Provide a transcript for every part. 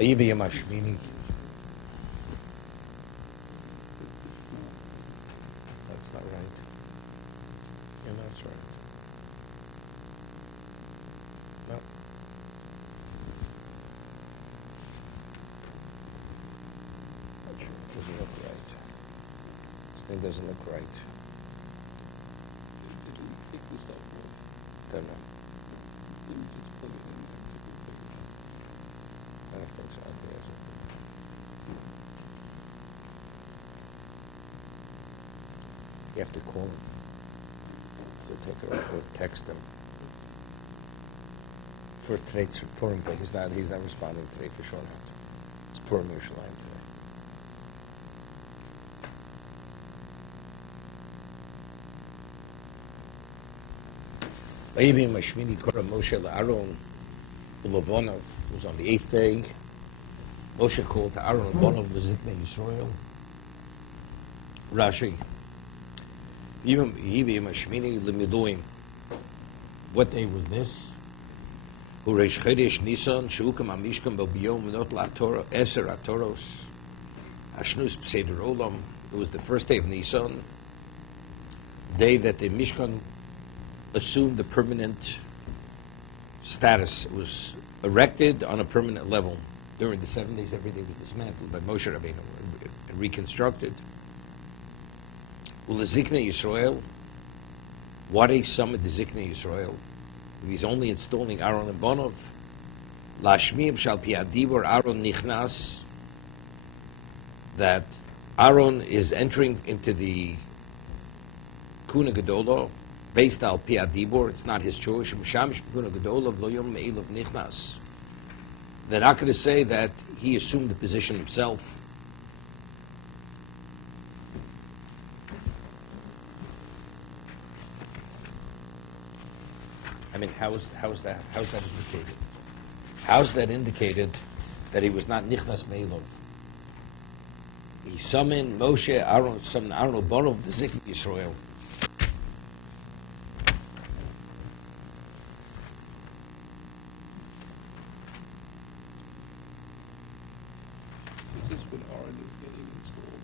Maybe my Shemini. That's not right. Yeah, that's right. No. Not sure. It doesn't look right. This thing doesn't look right. Don't know. I don't think so. I think that's it. You have to call him. So take her or text him. For today, it's Purim Day. He's not responding today for sure not. It's Purim Yerushalayim today. Maybe Mashmini Korah Moshe Aaron Ulavonov was on the 8th day. Moshe called to Aaron Ulavonov V'Ziknei Yisrael. Rashi. Even Mashmini Lemiduim. What day was this? Ureish Chedesh Nisan Shukam Amishkam B'Biyom V'Not LaTorah Eser Atoros Ashnus Pseder Olam. It was the first day of Nisan, day that the Mishkan assumed the permanent status. It was erected on a permanent level. During the 7 days, every day was dismantled by Moshe Rabbeinu and reconstructed. Uleziknei Yisrael. Why they summoned the Ziknei Yisrael? He's only installing Aaron and Bonov. Lashmiim shal pi adibor Aaron nichnas. That Aaron is entering into the Kuna Gedolah based al pi adibor. It's not his choice. Mishamish Kuna Gedolah v'lo yom me'elav nichnas. They're not going to say that he assumed the position himself. I mean, how is that indicated? How's that indicated that he was not nichnas me'elav? He summoned Moshe, Aaron, summoned Aaron Bonov, the Ziknei Yisrael. Is this when Aaron is getting installed?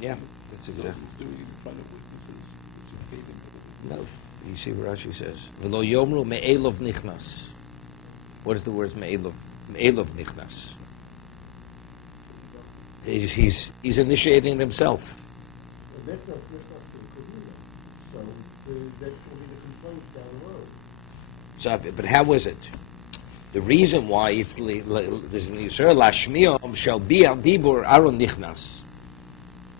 Yeah, that's exactly. So he's doing it in front of witnesses. It's okay to No. You see what Rashi says? V'lo yomru me'elov nichnas. What is the word me'elov? Me'elov nichnas. He's initiating himself. Well, that's not Kedusha. So that's going to be the complaints down the road. So, but how is it? The reason why it's there's in Yisrael lashmiyam shall be al dibur Aaron nichnas.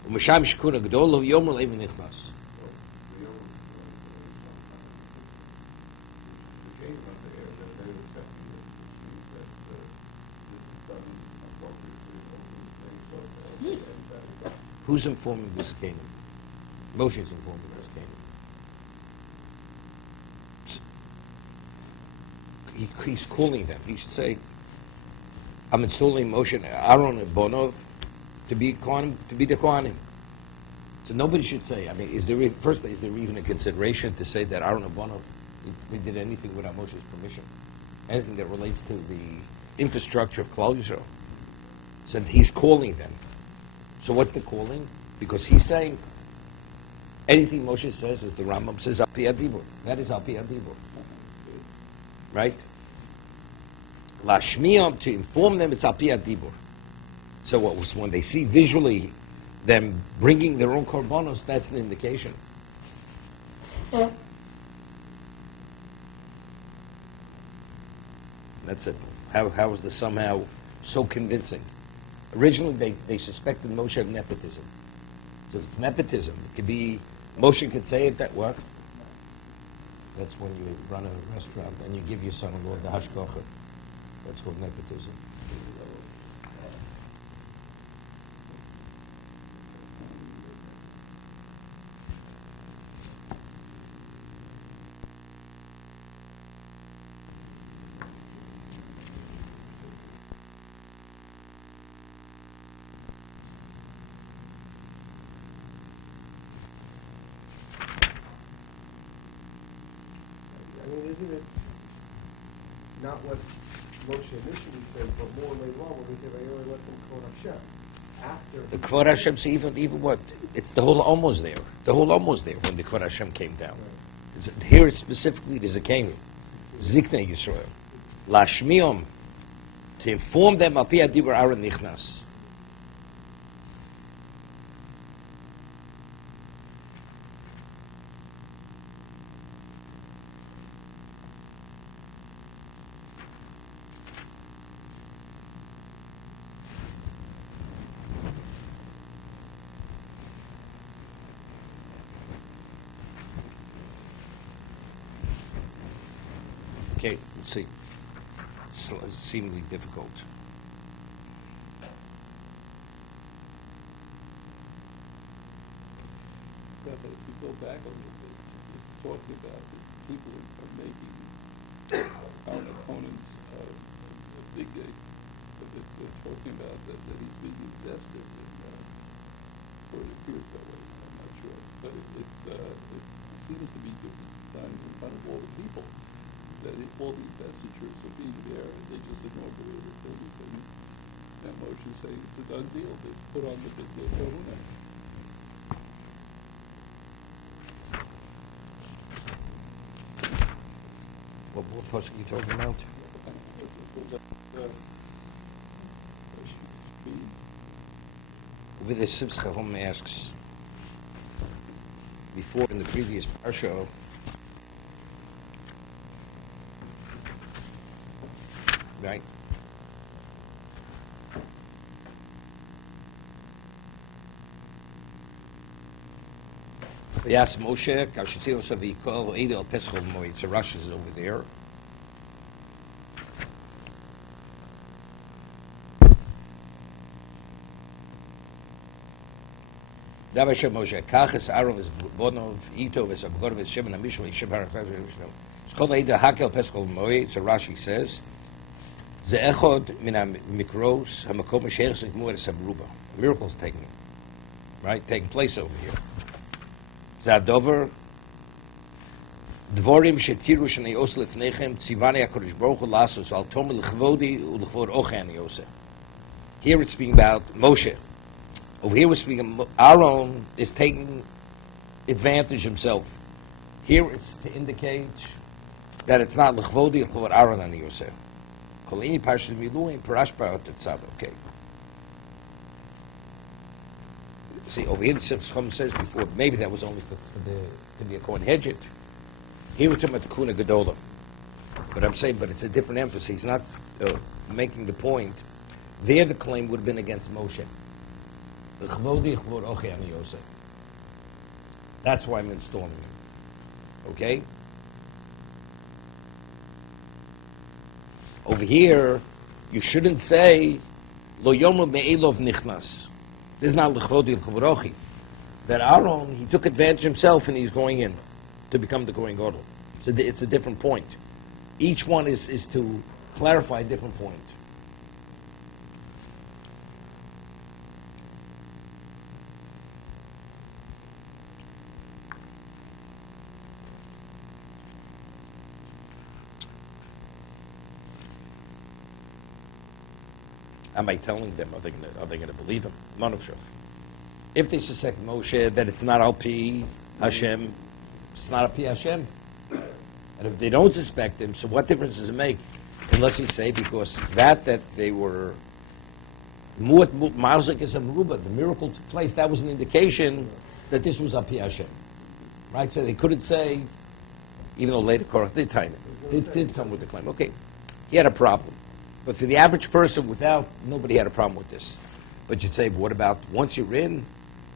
Umesham shkuna gedol yomru levi nichnas. Who's informing this kingdom? Moshe's informing this kingdom. He's calling them. He should say, "I'm installing Moshe, Aaron, and Bonov to be the Kohanim." So nobody should say. I mean, is there even a consideration to say that Aaron and Bonov they did anything without Moshe's permission? Anything that relates to the infrastructure of Klal Yisrael? So he's calling them. So what's the calling? Because he's saying anything Moshe says, as the Rambam says, al pi adibur. That is al pi adibur. Right? Lashmiyam, to inform them, it's al pi adibur. So what was when they see visually them bringing their own korbanos, that's an indication. That's it. How is this somehow so convincing? Originally, they suspected Moshe of nepotism. So if it's nepotism, it could be, Moshe could say it that way. That's when you run a restaurant and you give your son-in-law the hashgacha. That's called nepotism. I mean, isn't it not what Moshe initially said, but more later on when he said, "I only let them call Hashem." After The Kvod Hashem, so even what? It's the whole almost there. The whole almost there when the Kvod Hashem came down. Here it's specifically the Zakenu. Ziknei Yisrael. Lashmiom. To inform them, Al Pi Adibur Aaron Nichnas. Okay, let's see. It's seemingly difficult. Yeah, but if we go back a little bit, it's talking about that people are making our opponents a big day. But they're talking about that he's being invested in, or it appears that way, I'm not sure. But it seems to be done in front of all the people. That all the investitures are being there, and they just inaugurated things, and Moshe saying it's a done deal. They put on the big kahuna. What post are you talking about? Over the Simcha Hom asks, before in the previous parsha, right? Yes, Moshe, Kashitzil Savikol, Edel Peskov Moed, so Rashi is over there. Davashe Moshe, Kachas Arov is Bonov, Ito is Abgorov is Shemini Mishma, Yishim Harachav, it's called Edel Hakel Peskov Moed, so Rashi says, Ze Echod Min HaMikros, HaMakom HaSheres Nikmur Sabruba. Miracles taking place over here. Zadover Dvorim Shetiru Shnei Os Lefnechem Tzivani HaKadosh Baruch Hu Lasos Al Tom L'Chvodi U'L'Chvod Oche Ani Yoseh. Here it's speaking about Moshe. Over here we're speaking Aaron is taking advantage himself. Here it's to indicate that it's not L'Chvodi L'Chvod Aaron Ani Yoseh. Kolini Parshas Miluim Parash Parot Tetzav. Okay. See, over here the Simchas says before, maybe that was only to be a Kohen Hedget. Here we're talking about the Kuna Gedola. But I'm saying, but it's a different emphasis. He's not making the point. There the claim would have been against Moshe. That's why I'm installing him. Okay? Over here, you shouldn't say, Lo Yomu Me'elov Nichnas. This is not l'chvodi l'chvorochi. That Aaron, he took advantage himself and he's going in to become the Kohen Gadol. So it's a different point. Each one is to clarify a different point. Am I telling them? Are they going to believe him? None of sure. If they suspect Moshe that it's not Al Pi Hashem, it's not Al Pi Hashem. And if they don't suspect him, so what difference does it make? Unless he say because that they were Ma'azik is a Meruba, the miracle took place. That was an indication that this was Al Pi Hashem, right? So they couldn't say, even though later Korach did time it, did come with the claim. Okay, he had a problem. But for the average person, nobody had a problem with this. But you'd say, what about once you're in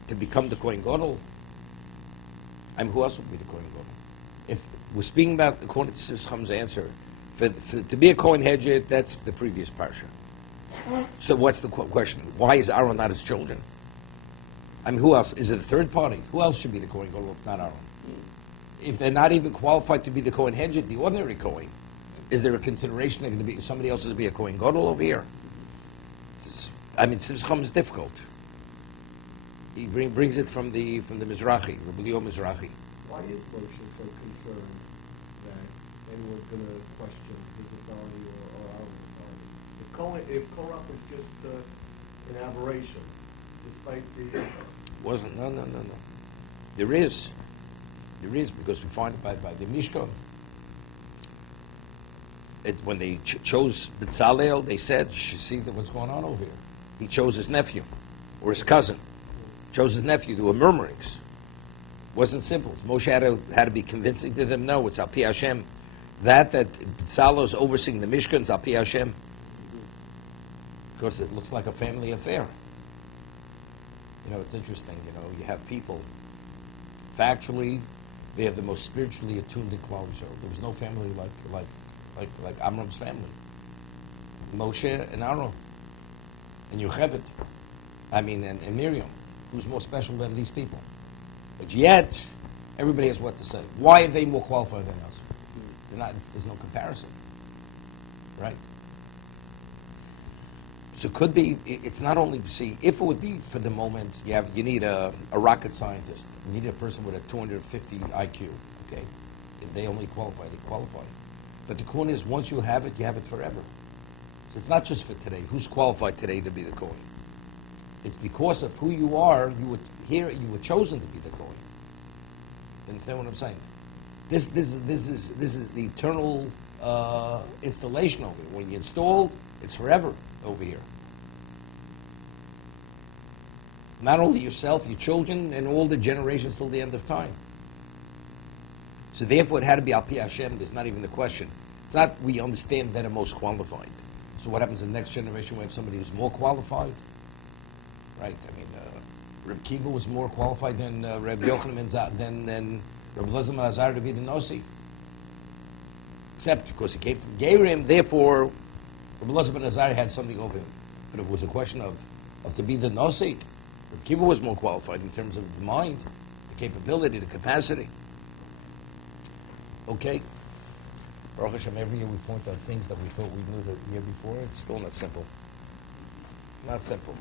to become the Kohen Gadol? Who else would be the Kohen Gadol? If we're speaking about, according to Simcham's answer, to be a Kohen Hedget, that's the previous parsha. So what's the question? Why is Aaron not his children? Who else? Is it a third party? Who else should be the Kohen Gadol if not Aaron? If they're not even qualified to be the Kohen Hedget, the ordinary Kohen, is there a consideration that going to be somebody else is to be a Kohen Gadol over here? Simcham is difficult. He brings it from the Mizrahi, Rabbi Leo Mizrahi. Why is Moshe so concerned that anyone's going to question his authority or Korach was just an aberration, despite the... Wasn't, no. There is, because we find it by the Mishkan. When they chose Bezalel, they said, see what's going on over here. He chose his nephew, or his cousin. Chose his nephew. There were murmurings. Wasn't simple. Moshe had to be convincing to them, no, it's Al Pi Hashem. That Bezalel is overseeing the Mishkan is Al Pi Hashem. Because it looks like a family affair. You know, it's interesting, you have people, factually, they have the most spiritually attuned in Klal Yisrael. There was no family like Amram's family. Moshe and Aaron, and Yocheved, and Miriam, who's more special than these people. But yet, everybody has what to say. Why are they more qualified than us? There's no comparison, right? So it could be, it's not only, see, if it would be for the moment, you need a rocket scientist. You need a person with a 250 IQ, okay? If they only qualify, they qualify. But the Kohen is, once you have it forever. So it's not just for today. Who's qualified today to be the Kohen? It's because of who you are, you were chosen to be the Kohen. You understand what I'm saying? This is the eternal installation over here. When you install, it's forever over here. Not only yourself, your children, and all the generations till the end of time. So therefore, it had to be Al Pi Hashem. There's not even the question. It's not we understand that are most qualified. So what happens in the next generation? We have somebody who's more qualified, right? Reb Kiva was more qualified than Reb Yochanan than Reb Elazar ben Azar to be the Nasi. Except because he came from Gerim, therefore Reb Elazar ben Azar had something over him. But if it was a question of to be the Nasi, Reb Kiva was more qualified in terms of the mind, the capability, the capacity. Okay? Baruch Hashem, every year we point out things that we thought we knew the year before. It's still not simple. Not simple.